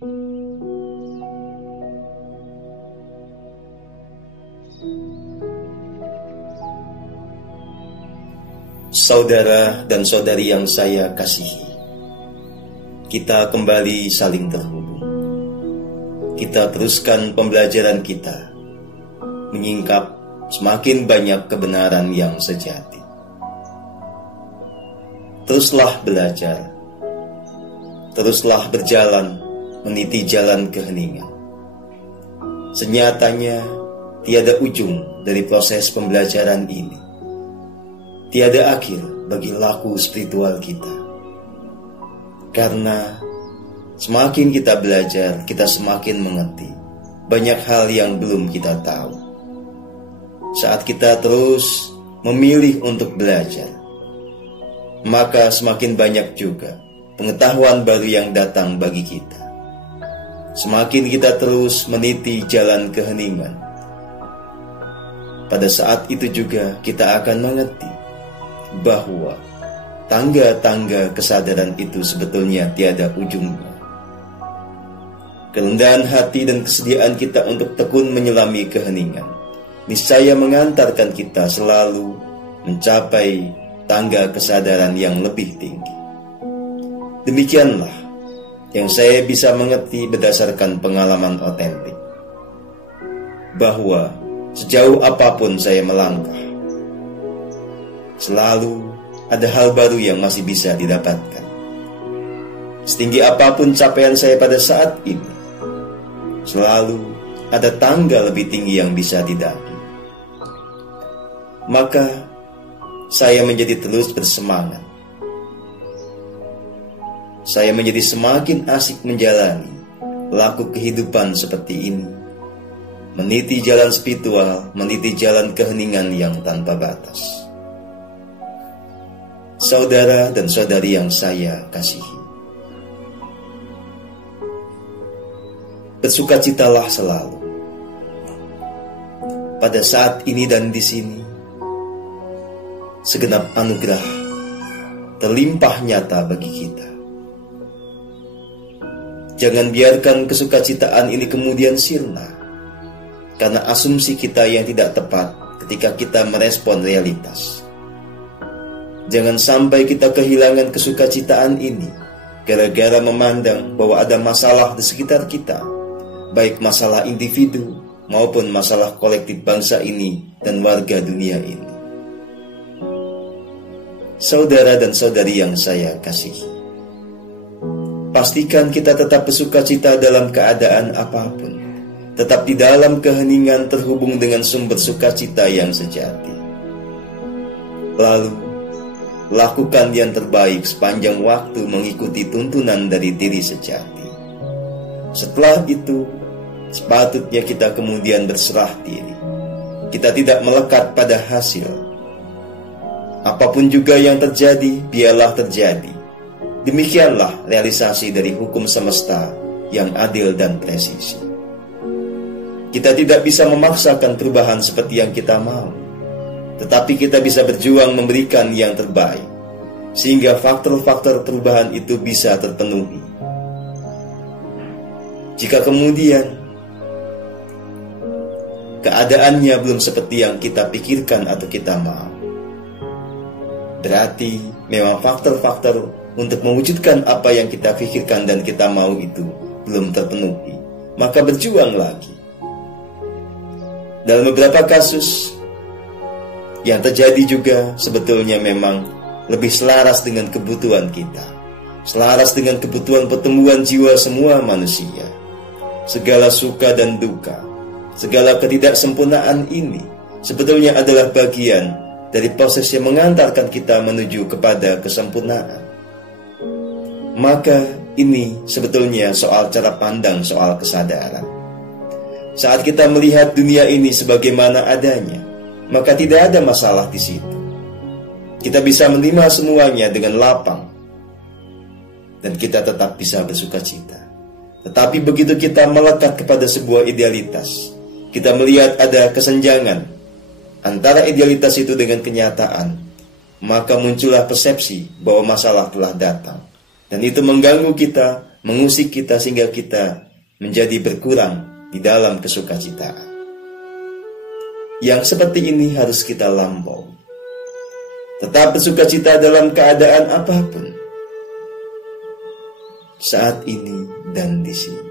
Saudara dan saudari yang saya kasihi, kita kembali saling terhubung. Kita teruskan pembelajaran kita, menyingkap semakin banyak kebenaran yang sejati. Teruslah belajar, teruslah berjalan meniti jalan keheningan. Senyatanya tiada ujung dari proses pembelajaran ini. Tiada akhir bagi laku spiritual kita. Karena semakin kita belajar, kita semakin mengerti banyak hal yang belum kita tahu. Saat kita terus memilih untuk belajar, maka semakin banyak juga pengetahuan baru yang datang bagi kita. Semakin kita terus meniti jalan keheningan, pada saat itu juga kita akan mengerti bahwa tangga-tangga kesadaran itu sebetulnya tiada ujungnya. Kerendahan hati dan kesediaan kita untuk tekun menyelami keheningan niscaya mengantarkan kita selalu mencapai tangga kesadaran yang lebih tinggi. Demikianlah yang saya bisa mengerti berdasarkan pengalaman otentik, bahwa sejauh apapun saya melangkah, selalu ada hal baru yang masih bisa didapatkan. Setinggi apapun capaian saya pada saat ini, selalu ada tangga lebih tinggi yang bisa didaki. Maka saya menjadi terus bersemangat. Saya menjadi semakin asik menjalani laku kehidupan seperti ini, meniti jalan spiritual, meniti jalan keheningan yang tanpa batas. Saudara dan saudari yang saya kasihi, bersukacitalah selalu pada saat ini dan di sini. Segenap anugerah terlimpah nyata bagi kita. Jangan biarkan kesukacitaan ini kemudian sirna karena asumsi kita yang tidak tepat ketika kita merespon realitas. Jangan sampai kita kehilangan kesukacitaan ini gara-gara memandang bahwa ada masalah di sekitar kita, baik masalah individu maupun masalah kolektif bangsa ini dan warga dunia ini. Saudara dan saudari yang saya kasihi, pastikan kita tetap bersukacita dalam keadaan apapun, tetap di dalam keheningan terhubung dengan sumber sukacita yang sejati. Lalu lakukan yang terbaik sepanjang waktu mengikuti tuntunan dari diri sejati. Setelah itu, sepatutnya kita kemudian berserah diri. Kita tidak melekat pada hasil. Apapun juga yang terjadi, biarlah terjadi. Demikianlah realisasi dari hukum semesta yang adil dan presisi. Kita tidak bisa memaksakan perubahan seperti yang kita mau, tetapi kita bisa berjuang memberikan yang terbaik, sehingga faktor-faktor perubahan itu bisa terpenuhi. Jika kemudian keadaannya belum seperti yang kita pikirkan atau kita mau, berarti memang faktor-faktor untuk mewujudkan apa yang kita pikirkan dan kita mau itu belum terpenuhi. Maka berjuang lagi. Dalam beberapa kasus yang terjadi juga sebetulnya memang lebih selaras dengan kebutuhan kita, selaras dengan kebutuhan pertumbuhan jiwa semua manusia. Segala suka dan duka, segala ketidaksempurnaan ini sebetulnya adalah bagian dari proses yang mengantarkan kita menuju kepada kesempurnaan. Maka ini sebetulnya soal cara pandang, soal kesadaran. Saat kita melihat dunia ini sebagaimana adanya, maka tidak ada masalah di situ. Kita bisa menerima semuanya dengan lapang, dan kita tetap bisa bersukacita. Tetapi begitu kita melekat kepada sebuah idealitas, kita melihat ada kesenjangan antara idealitas itu dengan kenyataan, maka muncullah persepsi bahwa masalah telah datang, dan itu mengganggu kita mengusik kita sehingga kita menjadi berkurang di dalam kesukacitaan. Yang seperti ini harus kita lampaui. Tetap bersukacita dalam keadaan apapun, saat ini dan di sini.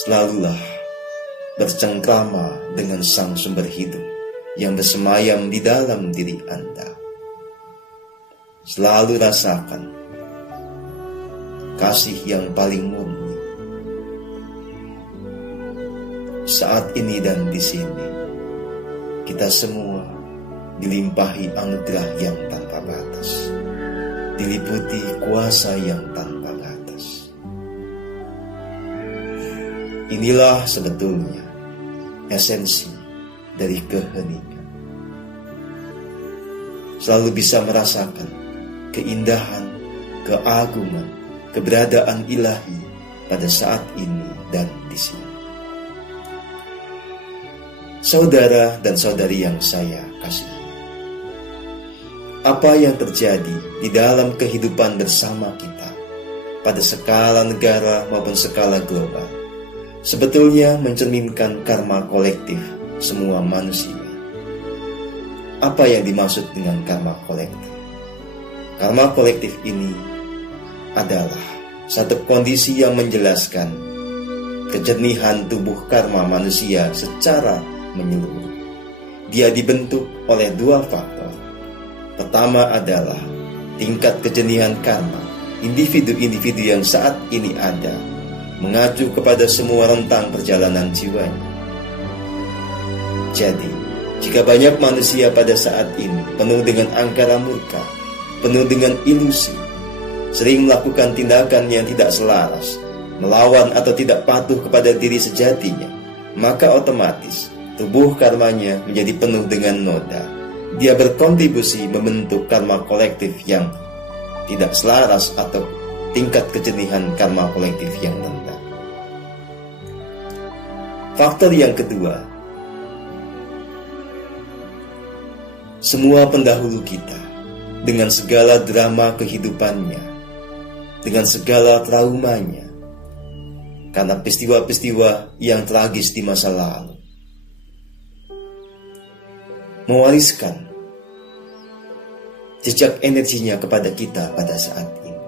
Selalulah bercengkrama dengan Sang Sumber Hidup yang bersemayam di dalam diri Anda. Selalu rasakan kasih yang paling murni. Saat ini dan di sini, kita semua dilimpahi anugerah yang tanpa batas, diliputi kuasa yang tanpa batas. Inilah sebetulnya esensi dari keheningan. Selalu bisa merasakan keindahan, keagungan, keberadaan ilahi pada saat ini dan di sini. Saudara dan saudari yang saya kasihi, apa yang terjadi di dalam kehidupan bersama kita pada skala negara maupun skala global sebetulnya mencerminkan karma kolektif semua manusia. Apa yang dimaksud dengan karma kolektif? Karma kolektif ini adalah satu kondisi yang menjelaskan kejernihan tubuh karma manusia secara menyeluruh. Dia dibentuk oleh dua faktor. Pertama adalah tingkat kejernihan karma individu-individu yang saat ini ada, mengacu kepada semua rentang perjalanan jiwanya. Jadi, jika banyak manusia pada saat ini penuh dengan angkara murka, penuh dengan ilusi, sering melakukan tindakan yang tidak selaras, melawan atau tidak patuh kepada diri sejatinya, maka otomatis tubuh karmanya menjadi penuh dengan noda. Dia berkontribusi membentuk karma kolektif yang tidak selaras atau tingkat kejernihan karma kolektif yang rendah. Faktor yang kedua, semua pendahulu kita dengan segala drama kehidupannya, dengan segala traumanya, karena peristiwa-peristiwa yang tragis di masa lalu, mewariskan jejak energinya kepada kita pada saat ini.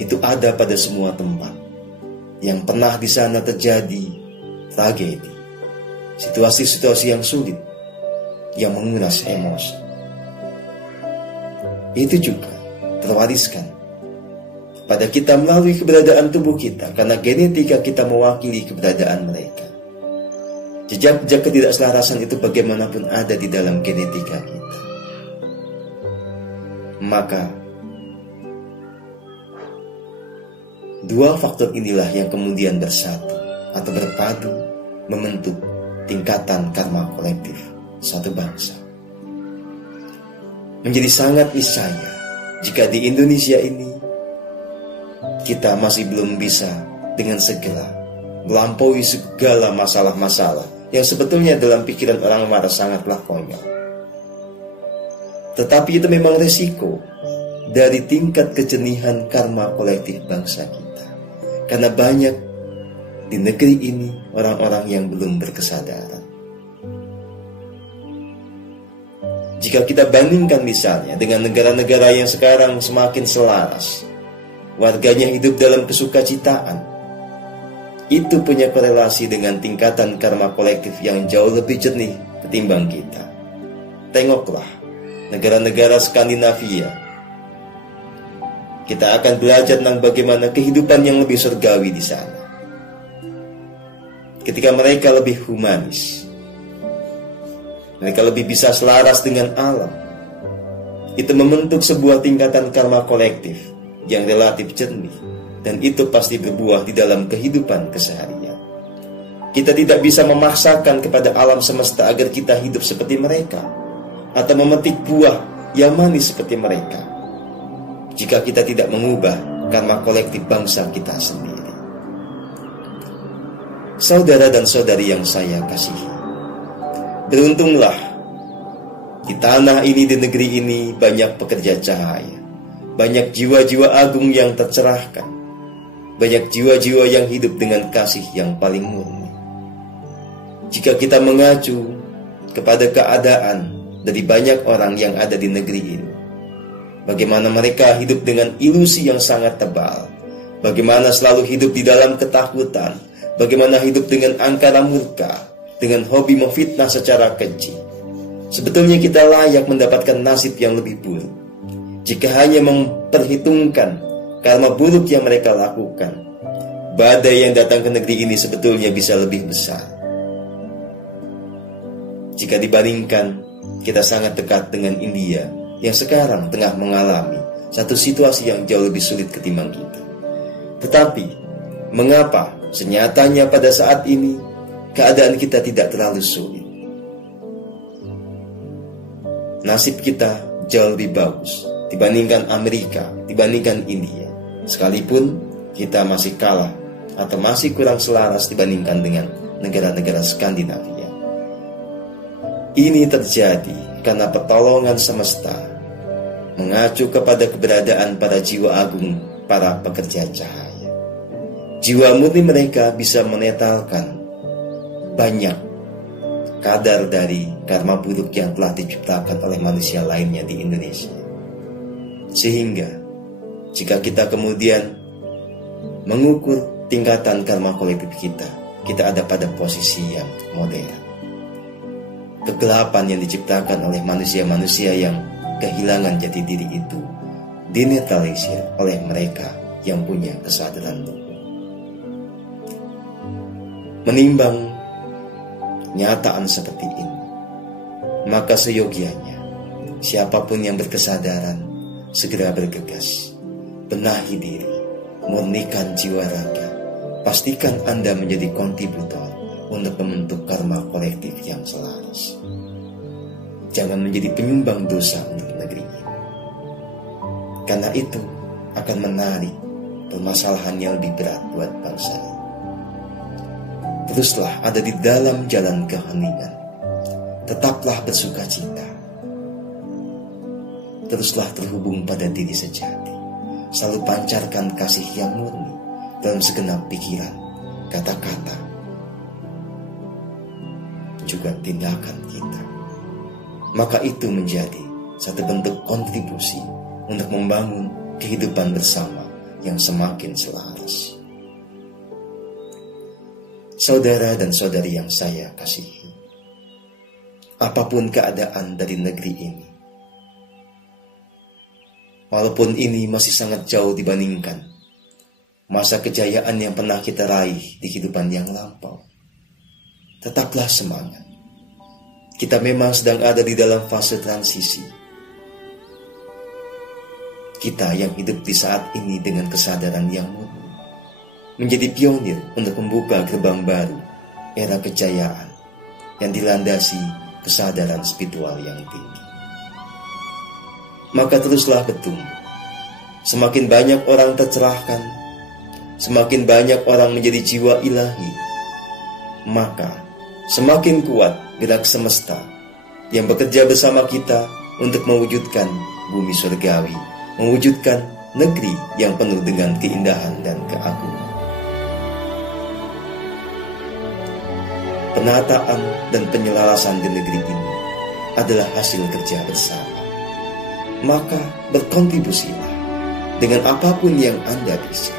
Itu ada pada semua tempat yang pernah di sana terjadi tragedi, situasi-situasi yang sulit, yang menguras emosi. Itu juga terwariskan pada kita melalui keberadaan tubuh kita, karena genetika kita mewakili keberadaan mereka. Jejak-jejak ketidakselarasan itu bagaimanapun ada di dalam genetika kita. Maka dua faktor inilah yang kemudian bersatu atau berpadu membentuk tingkatan karma kolektif suatu bangsa. Menjadi sangat niscaya jika di Indonesia ini kita masih belum bisa dengan segera melampaui segala masalah-masalah yang sebetulnya dalam pikiran orang marah sangatlah konyol. Tetapi itu memang resiko dari tingkat kejernihan karma kolektif bangsa kita. Karena banyak di negeri ini orang-orang yang belum berkesadaran. Jika kita bandingkan misalnya dengan negara-negara yang sekarang semakin selaras, warganya hidup dalam kesukacitaan, itu punya korelasi dengan tingkatan karma kolektif yang jauh lebih jernih ketimbang kita. Tengoklah negara-negara Skandinavia. Kita akan belajar tentang bagaimana kehidupan yang lebih surgawi di sana. Ketika mereka lebih humanis, mereka lebih bisa selaras dengan alam. Itu membentuk sebuah tingkatan karma kolektif yang relatif jernih, dan itu pasti berbuah di dalam kehidupan keseharian. Kita tidak bisa memaksakan kepada alam semesta agar kita hidup seperti mereka, atau memetik buah yang manis seperti mereka, jika kita tidak mengubah karma kolektif bangsa kita sendiri. Saudara dan saudari yang saya kasihi, beruntunglah di tanah ini, di negeri ini banyak pekerja cahaya, banyak jiwa-jiwa agung yang tercerahkan, banyak jiwa-jiwa yang hidup dengan kasih yang paling murni. Jika kita mengacu kepada keadaan dari banyak orang yang ada di negeri ini, bagaimana mereka hidup dengan ilusi yang sangat tebal, bagaimana selalu hidup di dalam ketakutan, bagaimana hidup dengan angkara murka, dengan hobi memfitnah secara keji. Sebetulnya kita layak mendapatkan nasib yang lebih buruk jika hanya memperhitungkan karma buruk yang mereka lakukan. Badai yang datang ke negeri ini sebetulnya bisa lebih besar. Jika dibandingkan, kita sangat dekat dengan India yang sekarang tengah mengalami satu situasi yang jauh lebih sulit ketimbang kita. Tetapi, mengapa senyatanya pada saat ini keadaan kita tidak terlalu sulit? Nasib kita jauh lebih bagus dibandingkan Amerika, dibandingkan India. Sekalipun kita masih kalah atau masih kurang selaras dibandingkan dengan negara-negara Skandinavia. Ini terjadi karena pertolongan semesta mengacu kepada keberadaan para jiwa agung, para pekerja cahaya. Jiwa murni mereka bisa menetalkan banyak kadar dari karma buruk yang telah diciptakan oleh manusia lainnya di Indonesia. Sehingga jika kita kemudian mengukur tingkatan karma kolektif kita, kita ada pada posisi yang modern. Kegelapan yang diciptakan oleh manusia-manusia yang kehilangan jati diri itu dinetralisir oleh mereka yang punya kesadaran luhur. Menimbang nyataan seperti ini, maka seyogianya siapapun yang berkesadaran segera bergegas, benahi diri, murnikan jiwa raga. Pastikan Anda menjadi kontributor untuk membentuk karma kolektif yang selaras. Jangan menjadi penyumbang dosa untuk negeri ini, karena itu akan menarik permasalahan yang lebih berat buat bangsa ini. Teruslah ada di dalam jalan keheningan, tetaplah bersuka cita, teruslah terhubung pada diri sejati, selalu pancarkan kasih yang murni dalam segenap pikiran, kata-kata, juga tindakan kita. Maka itu menjadi satu bentuk kontribusi untuk membangun kehidupan bersama yang semakin selaras. Saudara dan saudari yang saya kasihi, apapun keadaan dari negeri ini, walaupun ini masih sangat jauh dibandingkan masa kejayaan yang pernah kita raih di kehidupan yang lampau, tetaplah semangat. Kita memang sedang ada di dalam fase transisi. Kita yang hidup di saat ini dengan kesadaran yang murni, menjadi pionir untuk membuka gerbang baru era kejayaan yang dilandasi kesadaran spiritual yang tinggi. Maka teruslah bertumbuh. Semakin banyak orang tercerahkan, semakin banyak orang menjadi jiwa ilahi, maka semakin kuat gerak semesta yang bekerja bersama kita untuk mewujudkan bumi surgawi, mewujudkan negeri yang penuh dengan keindahan dan keagungan. Penataan dan penyelarasan di negeri ini adalah hasil kerja bersama. Maka berkontribusilah dengan apapun yang Anda bisa.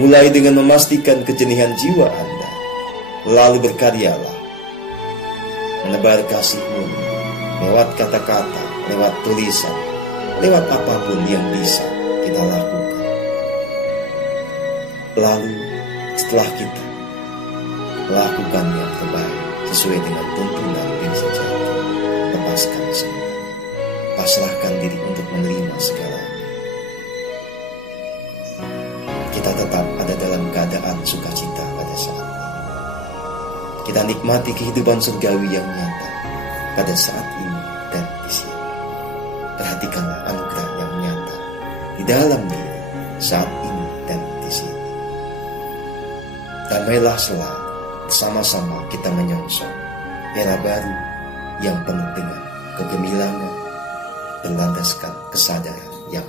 Mulai dengan memastikan kejenihan jiwa Anda, lalu berkaryalah, menebar kasih-Mu lewat kata-kata, lewat tulisan, lewat apapun yang bisa kita lakukan. Lalu setelah kita lakukan yang terbaik sesuai dengan tuntunan diri sejati, lepaskan semua, pasrahkan diri untuk menerima segalanya. Kita tetap ada dalam keadaan sukacita pada saat ini. Kita nikmati kehidupan surgawi yang nyata pada saat ini dan di sini. Perhatikanlah anugerah yang nyata di dalam diri saat ini dan di sini. Damailah selalu. Bersama-sama kita menyongsong era baru yang penuh dengan kegemilangan, berlandaskan kesadaran yang